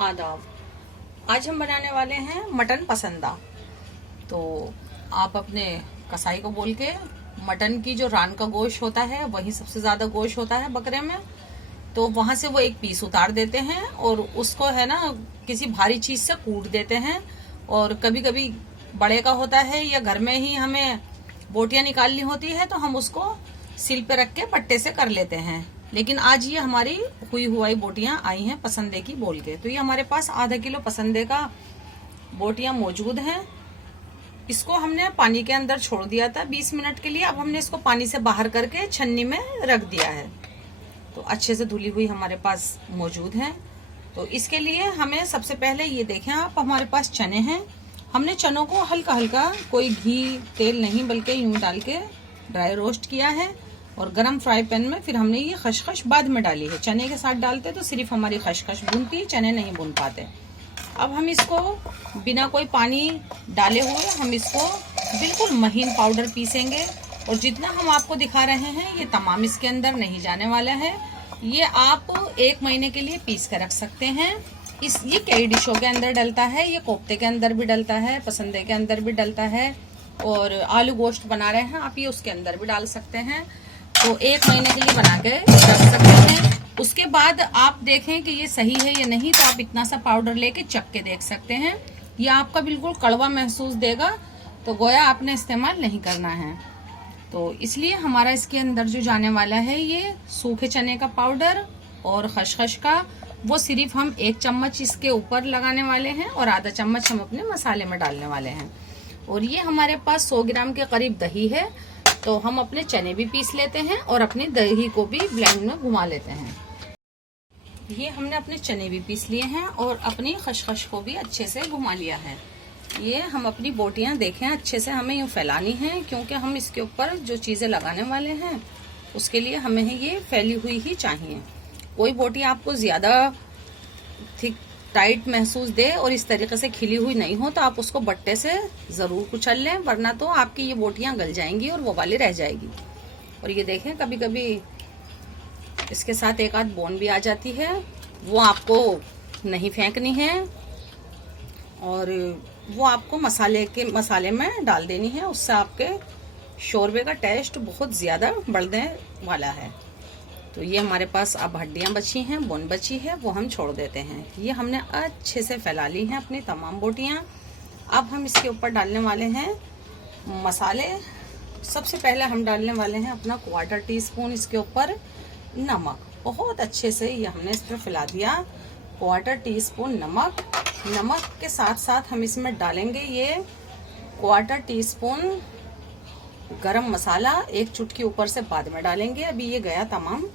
आदाब। आज हम बनाने वाले हैं मटन पसंदा। तो आप अपने कसाई को बोल के मटन की जो रान का गोश्त होता है वही सबसे ज्यादा गोश्त होता है बकरे में, तो वहां से वो एक पीस उतार देते हैं और उसको है ना किसी भारी चीज से कूट देते हैं। और कभी कभी बड़े का होता है या घर में ही हमें बोटियां निकालनी होती है तो हम उसको सिल पे रख के पट्टे से कर लेते हैं। लेकिन आज ये हमारी हुई हुई बोटियां आई हैं पसंदे की बोल के, तो ये हमारे पास आधा किलो पसंदे का बोटियां मौजूद हैं। इसको हमने पानी के अंदर छोड़ दिया था 20 मिनट के लिए। अब हमने इसको पानी से बाहर करके छन्नी में रख दिया है, तो अच्छे से धुली हुई हमारे पास मौजूद है। तो इसके लिए हमें सबसे पहले ये देखें आप, हमारे पास चने हैं। हमने चनों को हल्का हल्का, कोई घी तेल नहीं बल्कि यूं डाल के ड्राई रोस्ट किया है और गरम फ्राई पैन में फिर हमने ये खसखस बाद में डाली है। चने के साथ डालते तो सिर्फ हमारी खसखस भूनती, चने नहीं भून पाते। अब हम इसको बिना कोई पानी डाले हुए हम इसको बिल्कुल महीन पाउडर पीसेंगे। और जितना हम आपको दिखा रहे हैं ये तमाम इसके अंदर नहीं जाने वाला है। ये आप 1 महीने के लिए पीस कर रख सकते हैं। ये कई डिशों के अंदर डलता है, ये कोफ्ते के अंदर भी डलता है, पसंदे के अंदर भी डलता है, और आलू गोश्त बना रहे हैं आप ये उसके अंदर भी डाल सकते हैं। तो 1 महीने के लिए बना के रख सकते हैं। उसके बाद आप देखें कि ये सही है या नहीं, तो आप इतना सा पाउडर लेके चख के देख सकते हैं। ये आपका बिल्कुल कड़वा महसूस देगा तो गोया आपने इस्तेमाल नहीं करना है। तो इसलिए हमारा इसके अंदर जो जाने वाला है ये सूखे चने का पाउडर और खसखस का, वो सिर्फ हम 1 चम्मच इसके ऊपर लगाने वाले हैं और आधा चम्मच हम अपने मसाले में डालने वाले हैं। और ये हमारे पास 100 ग्राम के करीब दही है, तो हम अपने चने भी पीस लेते हैं और अपनी दही को भी ब्लेंड में घुमा लेते हैं। ये हमने अपने चने भी पीस लिए हैं और अपनी खसखस को भी अच्छे से घुमा लिया है। ये हम अपनी बोटियां देखें अच्छे से हमें यूँ फैलानी है, क्योंकि हम इसके ऊपर जो चीज़ें लगाने वाले हैं उसके लिए हमें ये फैली हुई ही चाहिए। कोई बोटी आपको ज़्यादा थिक टाइट महसूस दे और इस तरीके से खिली हुई नहीं हो तो आप उसको बट्टे से ज़रूर कुचल लें, वरना तो आपकी ये बोटियां गल जाएंगी और वो वाली रह जाएगी। और ये देखें कभी कभी इसके साथ एक आध बोन भी आ जाती है, वो आपको नहीं फेंकनी है और वो आपको मसाले में डाल देनी है। उससे आपके शोरबे का टेस्ट बहुत ज़्यादा बढ़ने वाला है। तो ये हमारे पास अब हड्डियां बची हैं, बोन बची है, वो हम छोड़ देते हैं। ये हमने अच्छे से फैला ली हैं अपनी तमाम बोटियां। अब हम इसके ऊपर डालने वाले हैं मसाले। सबसे पहले हम डालने वाले हैं अपना 1/4 टीस्पून इसके ऊपर नमक। बहुत अच्छे से ये हमने इस पर फैला दिया। 1/4 टीस्पून नमक। नमक के साथ साथ हम इसमें डालेंगे ये 1/4 टीस्पून गरम मसाला, 1 चुटकी ऊपर से बाद में डालेंगे। अभी ये गया तमाम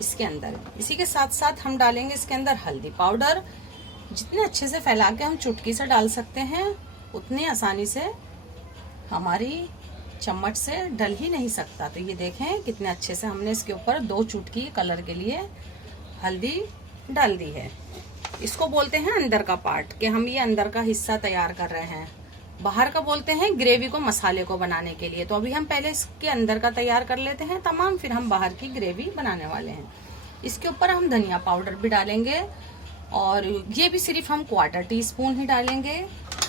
इसके अंदर। इसी के साथ साथ हम डालेंगे इसके अंदर हल्दी पाउडर। जितने अच्छे से फैला के हम चुटकी से डाल सकते हैं उतनी आसानी से हमारी चम्मच से डल ही नहीं सकता। तो ये देखें कितने अच्छे से हमने इसके ऊपर 2 चुटकी कलर के लिए हल्दी डाल दी है। इसको बोलते हैं अंदर का पार्ट, कि हम ये अंदर का हिस्सा तैयार कर रहे हैं। बाहर का बोलते हैं ग्रेवी को, मसाले को बनाने के लिए। तो अभी हम पहले इसके अंदर का तैयार कर लेते हैं तमाम, फिर हम बाहर की ग्रेवी बनाने वाले हैं। इसके ऊपर हम धनिया पाउडर भी डालेंगे और ये भी सिर्फ हम 1/4 टीस्पून ही डालेंगे।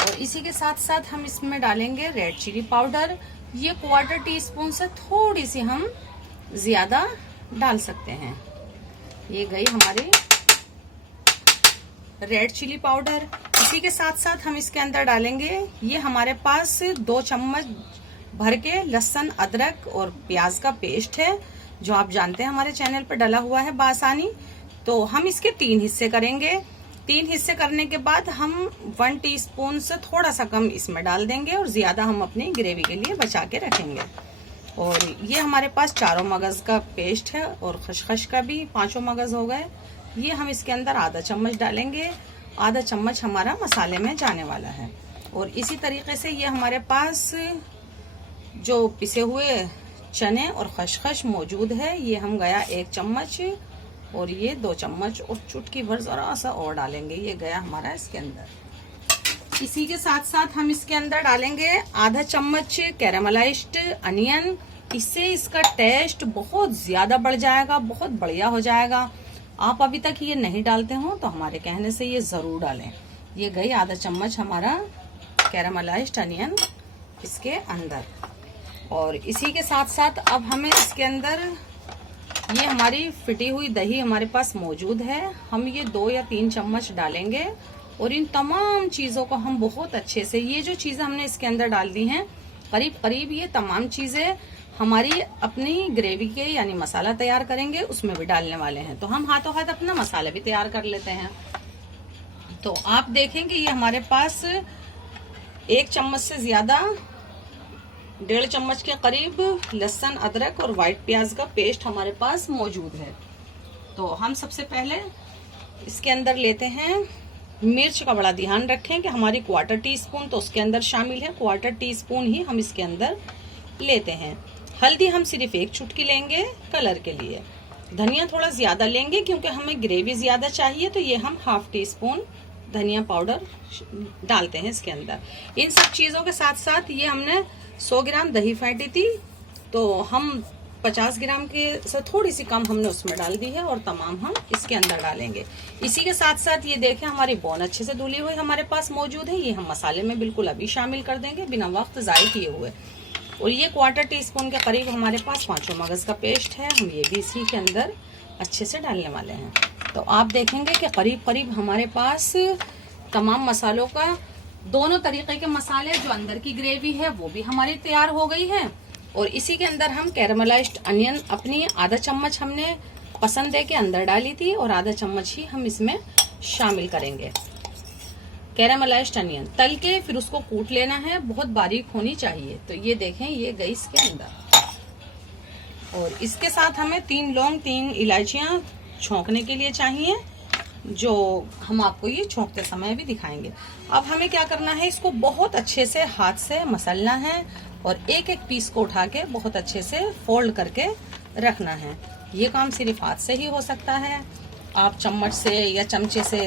और इसी के साथ साथ हम इसमें डालेंगे रेड चिली पाउडर। ये 1/4 टीस्पून से थोड़ी सी हम ज्यादा डाल सकते हैं। ये गई हमारी रेड चिली पाउडर। इसी के साथ साथ हम इसके अंदर डालेंगे, ये हमारे पास 2 चम्मच भर के लहसुन अदरक और प्याज का पेस्ट है, जो आप जानते हैं हमारे चैनल पर डला हुआ है बासानी। तो हम इसके 3 हिस्से करेंगे। 3 हिस्से करने के बाद हम 1 टीस्पून से थोड़ा सा कम इसमें डाल देंगे और ज्यादा हम अपनी ग्रेवी के लिए बचा के रखेंगे। और ये हमारे पास 4 मगज का पेस्ट है और खसखस का भी 5 मगज हो गए। ये हम इसके अंदर आधा चम्मच डालेंगे। आधा चम्मच हमारा मसाले में जाने वाला है। और इसी तरीके से ये हमारे पास जो पिसे हुए चने और खसखस मौजूद है, ये हम गया 1 चम्मच और ये 2 चम्मच और चुटकी भर जरा सा और डालेंगे। ये गया हमारा इसके अंदर। इसी के साथ साथ हम इसके अंदर डालेंगे आधा चम्मच कैरामलाइज्ड अनियन। इससे इसका टेस्ट बहुत ज्यादा बढ़ जाएगा, बहुत बढ़िया हो जाएगा। आप अभी तक ये नहीं डालते हो तो हमारे कहने से ये जरूर डालें। ये गई आधा चम्मच हमारा कैरामलाइज्ड अनियन इसके अंदर। और इसी के साथ साथ अब हमें इसके अंदर ये हमारी फिटी हुई दही हमारे पास मौजूद है, हम ये 2 या 3 चम्मच डालेंगे। और इन तमाम चीजों को हम बहुत अच्छे से, ये जो चीजें हमने इसके अंदर डाल दी हैं, करीब करीब ये तमाम चीजें हमारी अपनी ग्रेवी के यानी मसाला तैयार करेंगे उसमें भी डालने वाले हैं। तो हम हाथों हाथ अपना मसाला भी तैयार कर लेते हैं। तो आप देखेंगे ये हमारे पास 1 चम्मच से ज्यादा, 1.5 चम्मच के करीब लहसुन, अदरक और व्हाइट प्याज का पेस्ट हमारे पास मौजूद है। तो हम सबसे पहले इसके अंदर लेते हैं मिर्च का। बड़ा ध्यान रखें कि हमारी 1/4 टीस्पून तो उसके अंदर शामिल है, 1/4 टीस्पून ही हम इसके अंदर लेते हैं। हल्दी हम सिर्फ 1 चुटकी लेंगे कलर के लिए। धनिया थोड़ा ज्यादा लेंगे क्योंकि हमें ग्रेवी ज्यादा चाहिए, तो ये हम 1/2 टीस्पून धनिया पाउडर डालते हैं इसके अंदर। इन सब चीजों के साथ साथ ये हमने 100 ग्राम दही फेंटी थी, तो हम 50 ग्राम के से थोड़ी सी कम हमने उसमें डाल दी है और तमाम हम इसके अंदर डालेंगे। इसी के साथ साथ ये देखें हमारी बोन अच्छे से धुली हुई हमारे पास मौजूद है, ये हम मसाले में बिल्कुल अभी शामिल कर देंगे बिना वक्त ज़ाय किए हुए। और ये 1/4 टीस्पून के करीब हमारे पास 5 मगज का पेस्ट है, हम ये भी इसी के अंदर अच्छे से डालने वाले हैं। तो आप देखेंगे कि करीब करीब हमारे पास तमाम मसालों का, दोनों तरीके के मसाले, जो अंदर की ग्रेवी है वो भी हमारी तैयार हो गई है। और इसी के अंदर हम कैरामलाइज्ड अनियन अपनी आधा चम्मच हमने पसंद है के अंदर डाली थी और आधा चम्मच ही हम इसमें शामिल करेंगे। कैरामलाइज्ड अनियन तल के फिर उसको कूट लेना है, बहुत बारीक होनी चाहिए। तो ये देखें ये गई इसके अंदर। और इसके साथ हमें 3 लौंग 3 इलायचियां छौंकने के लिए चाहिए, जो हम आपको ये छौंकते समय भी दिखाएंगे। अब हमें क्या करना है, इसको बहुत अच्छे से हाथ से मसलना है और एक एक पीस को उठा के बहुत अच्छे से फोल्ड करके रखना है। ये काम सिर्फ हाथ से ही हो सकता है, आप चम्मच से या चमचे से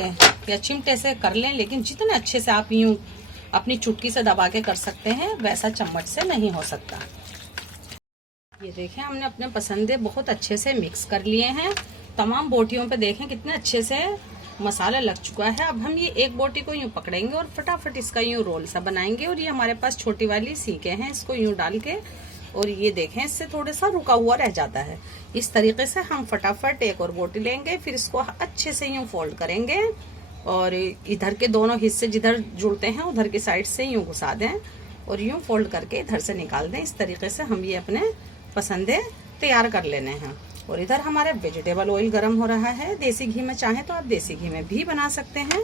या चिमटे से कर लें, लेकिन जितने अच्छे से आप यूं अपनी चुटकी से दबा के कर सकते हैं वैसा चम्मच से नहीं हो सकता। ये देखें हमने अपने पसंदे बहुत अच्छे से मिक्स कर लिए हैं। तमाम बोटियों पे देखें कितने अच्छे से मसाला लग चुका है। अब हम ये एक बोटी को यूं पकड़ेंगे और फटाफट इसका यूं रोल सा बनाएंगे। और ये हमारे पास छोटी वाली सीके हैं, इसको यूं डाल के, और ये देखें इससे थोड़ा सा रुका हुआ रह जाता है। इस तरीके से हम फटाफट एक और बोटी लेंगे, फिर इसको अच्छे से यूं फोल्ड करेंगे और इधर के दोनों हिस्से जिधर जुड़ते हैं उधर की साइड से यूं घुसा दें और यूं फोल्ड करके इधर से निकाल दें। इस तरीके से हम ये अपने पसंदे तैयार कर लेने हैं। और इधर हमारा वेजिटेबल ऑयल गरम हो रहा है, देसी घी में चाहे तो आप देसी घी में भी बना सकते हैं।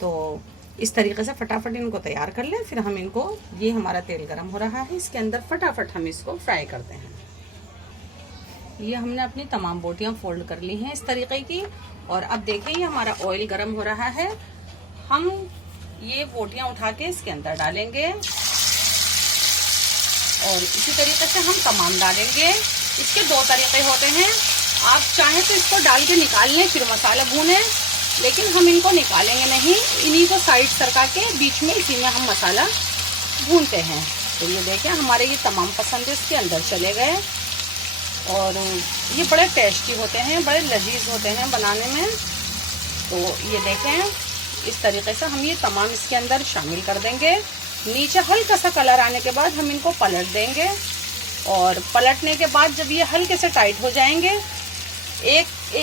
तो इस तरीके से फटाफट इनको तैयार कर लें। फिर हम इनको, ये हमारा तेल गरम हो रहा है, इसके अंदर फटाफट हम इसको फ्राई करते हैं। ये हमने अपनी तमाम बोटियां फोल्ड कर ली हैं इस तरीके की। और अब देखें ये हमारा ऑयल गरम हो रहा है, हम ये बोटियां उठा के इसके अंदर डालेंगे और इसी तरीके से हम तमाम डालेंगे। इसके 2 तरीके होते हैं, आप चाहें तो इसको डाल के निकाल लें फिर मसाला भूनें, लेकिन हम इनको निकालेंगे नहीं, इन्हीं को साइड सरका के बीच में इसी में हम मसाला भूनते हैं। तो ये देखें हमारे ये तमाम पसंद इसके अंदर चले गए और ये बड़े टेस्टी होते हैं, बड़े लजीज होते हैं बनाने में। तो ये देखें इस तरीके से हम ये तमाम इसके अंदर शामिल कर देंगे। नीचे हल्का सा कलर आने के बाद हम इनको पलट देंगे और पलटने के बाद जब ये हल्के से टाइट हो जाएंगे,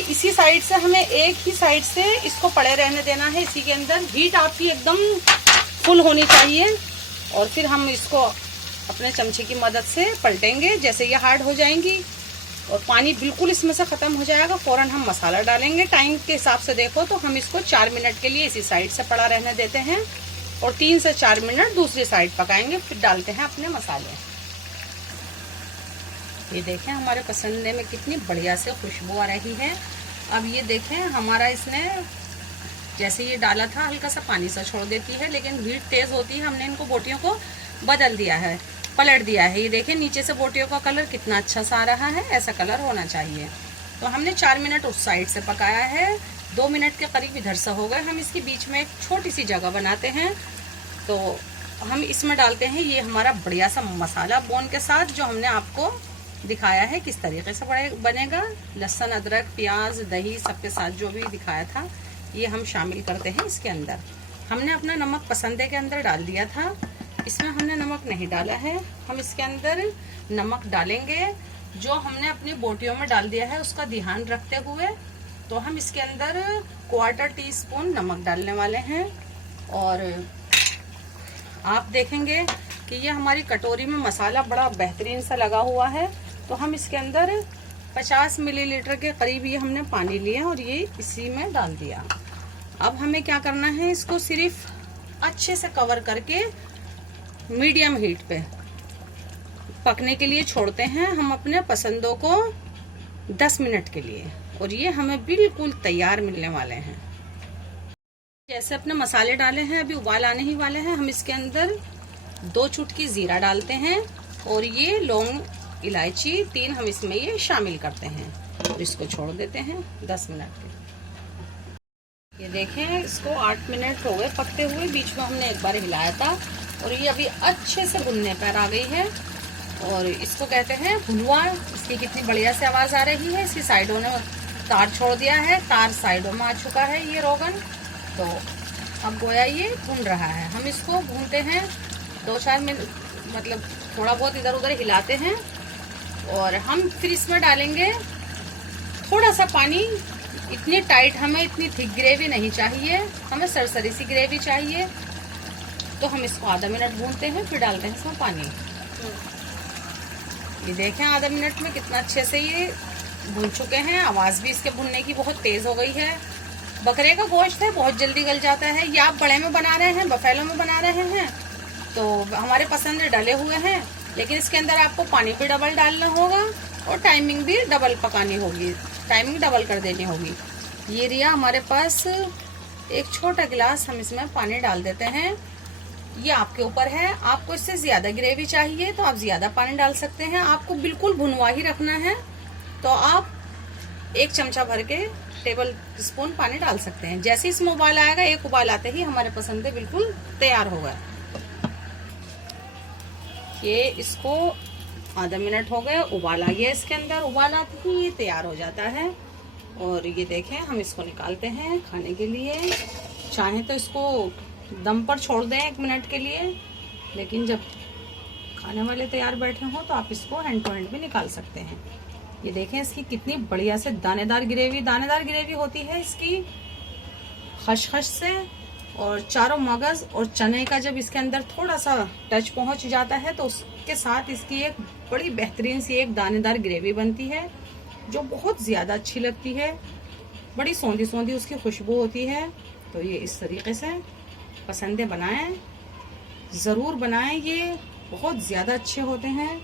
इसी साइड से हमें एक ही साइड से इसको पड़े रहने देना है। इसी के अंदर हीट आपकी एकदम फुल होनी चाहिए और फिर हम इसको अपने चमचे की मदद से पलटेंगे। जैसे ये हार्ड हो जाएंगी और पानी बिल्कुल इसमें से खत्म हो जाएगा, फौरन हम मसाला डालेंगे। टाइम के हिसाब से देखो तो हम इसको 4 मिनट के लिए इसी साइड से पड़ा रहने देते हैं और 3 से 4 मिनट दूसरी साइड पकाएंगे, फिर डालते हैं अपने मसाले। ये देखें हमारे पसंदे में कितनी बढ़िया से खुशबू आ रही है। अब ये देखें हमारा इसने जैसे ये डाला था हल्का सा पानी सा छोड़ देती है, लेकिन हीट तेज होती है। हमने इनको बोटियों को बदल दिया है, पलट दिया है। ये देखें नीचे से बोटियों का कलर कितना अच्छा सा आ रहा है, ऐसा कलर होना चाहिए। तो हमने 4 मिनट उस साइड से पकाया है, 2 मिनट के करीब इधर से हो गए। हम इसके बीच में एक छोटी सी जगह बनाते हैं, तो हम इसमें डालते हैं ये हमारा बढ़िया सा मसाला बोन के साथ, जो हमने आपको दिखाया है किस तरीके से बनेगा। लहसुन, अदरक, प्याज, दही सबके साथ जो भी दिखाया था ये हम शामिल करते हैं इसके अंदर। हमने अपना नमक पसंदे के अंदर डाल दिया था, इसमें हमने नमक नहीं डाला है। हम इसके अंदर नमक डालेंगे जो हमने अपनी बोटियों में डाल दिया है उसका ध्यान रखते हुए। तो हम इसके अंदर 1/4 टीस्पून नमक डालने वाले हैं। और आप देखेंगे कि ये हमारी कटोरी में मसाला बड़ा बेहतरीन सा लगा हुआ है। तो हम इसके अंदर 50 मिलीलीटर के करीब ये हमने पानी लिया और ये इसी में डाल दिया। अब हमें क्या करना है, इसको सिर्फ अच्छे से कवर करके मीडियम हीट पे पकने के लिए छोड़ते हैं हम अपने पसंदों को 10 मिनट के लिए। और ये हमें बिल्कुल तैयार मिलने वाले हैं। जैसे अपने मसाले डाले हैं, अभी उबाल आने ही वाले हैं। हम इसके अंदर 2 चुटकी जीरा डालते हैं और ये लौंग, इलायची 3 हम इसमें ये शामिल करते हैं और इसको छोड़ देते हैं 10 मिनट के। ये देखें, इसको 8 मिनट हो गए पकते हुए। बीच में हमने एक बार हिलाया था और ये अभी अच्छे से भुनने पर आ गई है। और इसको कहते हैं भुलवा। इसकी कितनी बढ़िया से आवाज आ रही है। इसकी साइडों ने तार छोड़ दिया है, तार साइडों में आ चुका है ये रोगन। तो अब गोया ये भून रहा है। हम इसको भूनते हैं 2-4 मिनट, मतलब थोड़ा बहुत इधर उधर हिलाते हैं। और हम फिर इसमें डालेंगे थोड़ा सा पानी। इतनी टाइट हमें, इतनी थिक ग्रेवी नहीं चाहिए, हमें सरसरी सी ग्रेवी चाहिए। तो हम इसको आधा मिनट भूनते हैं, फिर डालते हैं इसमें पानी। ये देखें आधा मिनट में कितना अच्छे से ये भून चुके हैं। आवाज भी इसके भुनने की बहुत तेज हो गई है। बकरे का गोश्त है, बहुत जल्दी गल जाता है। ये आप बड़े में बना रहे हैं, बफेलो में बना रहे हैं तो हमारे पसंद डले हुए हैं, लेकिन इसके अंदर आपको पानी भी डबल डालना होगा और टाइमिंग भी डबल पकानी होगी, टाइमिंग डबल कर देनी होगी। ये रिया हमारे पास एक छोटा गिलास हम इसमें पानी डाल देते हैं। ये आपके ऊपर है, आपको इससे ज्यादा ग्रेवी चाहिए तो आप ज्यादा पानी डाल सकते हैं। आपको बिल्कुल भुनवा ही रखना है तो आप 1 चमचा भर के टेबल स्पून पानी डाल सकते हैं। जैसे इसमें उबाल आएगा, एक उबाल आते ही हमारे पसंद बिल्कुल तैयार होगा। ये इसको आधा मिनट हो गए, उबाल आ गया इसके अंदर। उबाल आते ही ये तैयार हो जाता है। और ये देखें, हम इसको निकालते हैं खाने के लिए। चाहे तो इसको दम पर छोड़ दें 1 मिनट के लिए, लेकिन जब खाने वाले तैयार बैठे हों तो आप इसको हैंड टू हैंड भी निकाल सकते हैं। ये देखें इसकी कितनी बढ़िया से दानेदार ग्रेवी होती है इसकी, खसखस से और चारों मगज और चने का जब इसके अंदर थोड़ा सा टच पहुंच जाता है तो उसके साथ इसकी एक बड़ी बेहतरीन सी एक दानेदार ग्रेवी बनती है जो बहुत ज्यादा अच्छी लगती है। बड़ी सौंधी सौंधी उसकी खुशबू होती है। तो ये इस तरीके से पसंदे बनाएं, जरूर बनाएं, ये बहुत ज्यादा अच्छे होते हैं।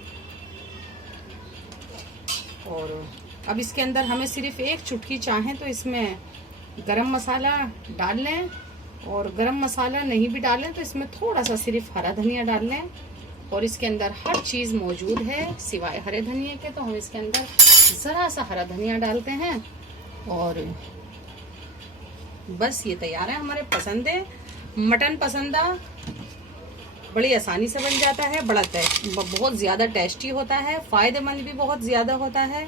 और अब इसके अंदर हमें सिर्फ 1 चुटकी चाहें तो इसमें गरम मसाला डाल लें, और गरम मसाला नहीं भी डालें तो इसमें थोड़ा सा सिर्फ हरा धनिया डाल लें। और इसके अंदर हर चीज मौजूद है सिवाय हरे धनिया के, तो हम इसके अंदर जरा सा हरा धनिया डालते हैं और बस ये तैयार है हमारे पसंदे मटन पसंदा। बड़ी आसानी से बन जाता है, बहुत ज्यादा टेस्टी होता है, फायदेमंद भी बहुत ज्यादा होता है।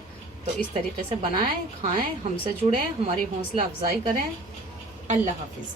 तो इस तरीके से बनाएं, खाएं, हमसे जुड़ें, हमारी हौसला अफजाई करें। अल्लाह हाफिज।